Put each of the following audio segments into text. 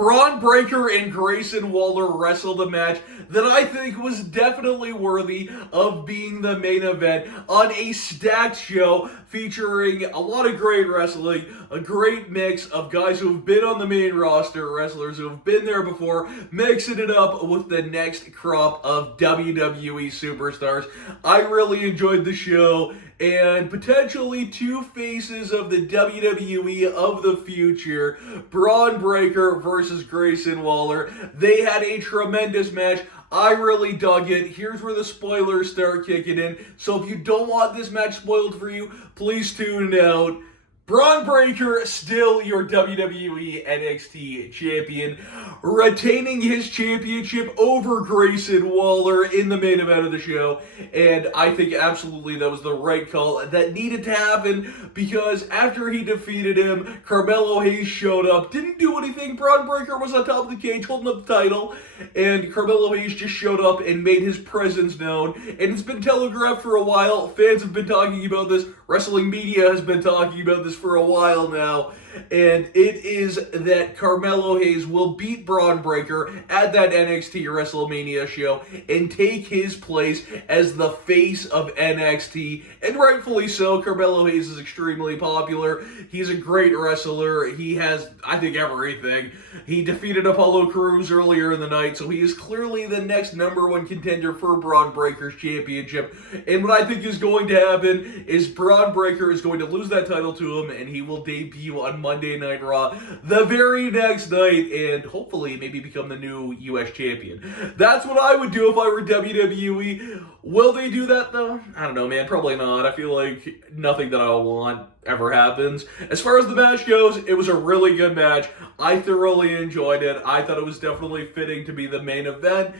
Bron Breakker and Grayson Waller wrestled a match that I think was definitely worthy of being the main event on a stacked show featuring a lot of great wrestling, a great mix of guys who have been on the main roster, wrestlers who have been there before, mixing it up with the next crop of WWE superstars. I really enjoyed the show, and potentially two faces of the WWE of the future, Bron Breakker versus Grayson Waller. They had a tremendous match. I really dug it. Here's where the spoilers start kicking in. So if you don't want this match spoiled for you, please tune out. Bron Breakker, still your WWE NXT champion, retaining his championship over Grayson Waller in the main event of the show. And I think absolutely that was the right call. That needed to happen because after he defeated him, Carmelo Hayes showed up, didn't do anything. Bron Breakker was on top of the cage holding up the title, and Carmelo Hayes just showed up and made his presence known. And it's been telegraphed for a while. Fans have been talking about this. Wrestling media has been talking about this for a while now, and it is that Carmelo Hayes will beat Bron Breakker at that NXT WrestleMania show and take his place as the face of NXT, and rightfully so. Carmelo Hayes is extremely popular. He's a great wrestler. He has, I think, everything. He defeated Apollo Crews earlier in the night, so he is clearly the next number one contender for Bron Breakker's championship. And what I think is going to happen is Bron Breakker is going to lose that title to him, and he will debut on Monday Night Raw the very next night, and hopefully maybe become the new U.S. champion. That's what I would do if I were WWE. Will they do that, though? I don't know, man. Probably not. I feel like nothing that I want ever happens. As far as the match goes, it was a really good match. I thoroughly enjoyed it. I thought it was definitely fitting to be the main event.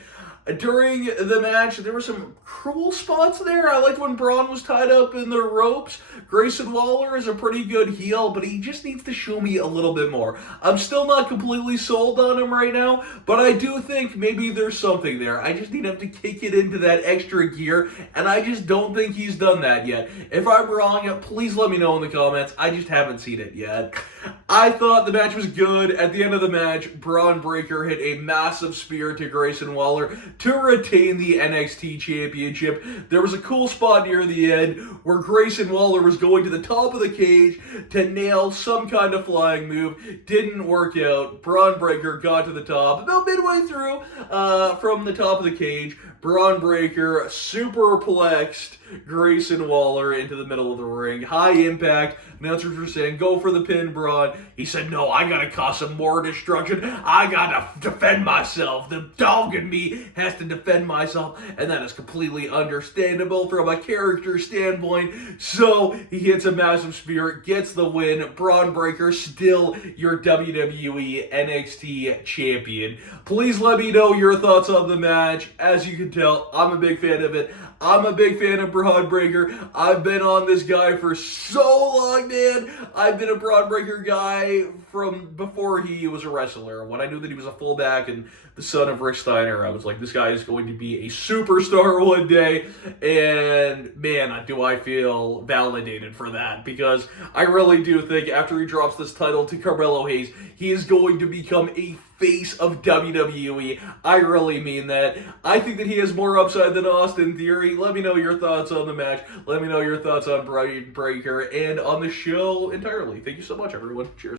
During the match, there were some cruel spots there. I liked when Bron was tied up in the ropes. Grayson Waller is a pretty good heel, but he just needs to show me a little bit more. I'm still not completely sold on him right now, but I do think maybe there's something there. I just need him to kick it into that extra gear, and I just don't think he's done that yet. If I'm wrong, please let me know in the comments. I just haven't seen it yet. I thought the match was good. At the end of the match, Bron Breakker hit a massive spear to Grayson Waller to retain the NXT championship. There was a cool spot near the end where Grayson Waller was going to the top of the cage to nail some kind of flying move. Didn't work out. Bron Breakker got to the top. About midway through, from the top of the cage, Bron Breakker superplexed Grayson Waller into the middle of the ring. High impact. Announcers were saying, go for the pin, Bron. He said, no, I gotta cause some more destruction. I gotta defend myself. The dog in me has to defend myself. And that is completely understandable from a character standpoint. So he hits a massive spear, gets the win. Bron Breakker still your WWE NXT champion. Please let me know your thoughts on the match. As you can tell, I'm a big fan of it. I'm a big fan of Bron Breakker. I've been on this guy for so long, man. I've been a Bron Breakker guy from before he was a wrestler. When I knew that he was a fullback and the son of Rick Steiner, I was like, this guy is going to be a superstar one day. And man, do I feel validated for that, because I really do think after he drops this title to Carmelo Hayes, he is going to become a face of WWE. I really mean that. I think that he has more upside than Austin Theory. Let me know your thoughts on the match. Let me know your thoughts on Bron Breakker and on the show entirely. Thank you so much, everyone. Cheers.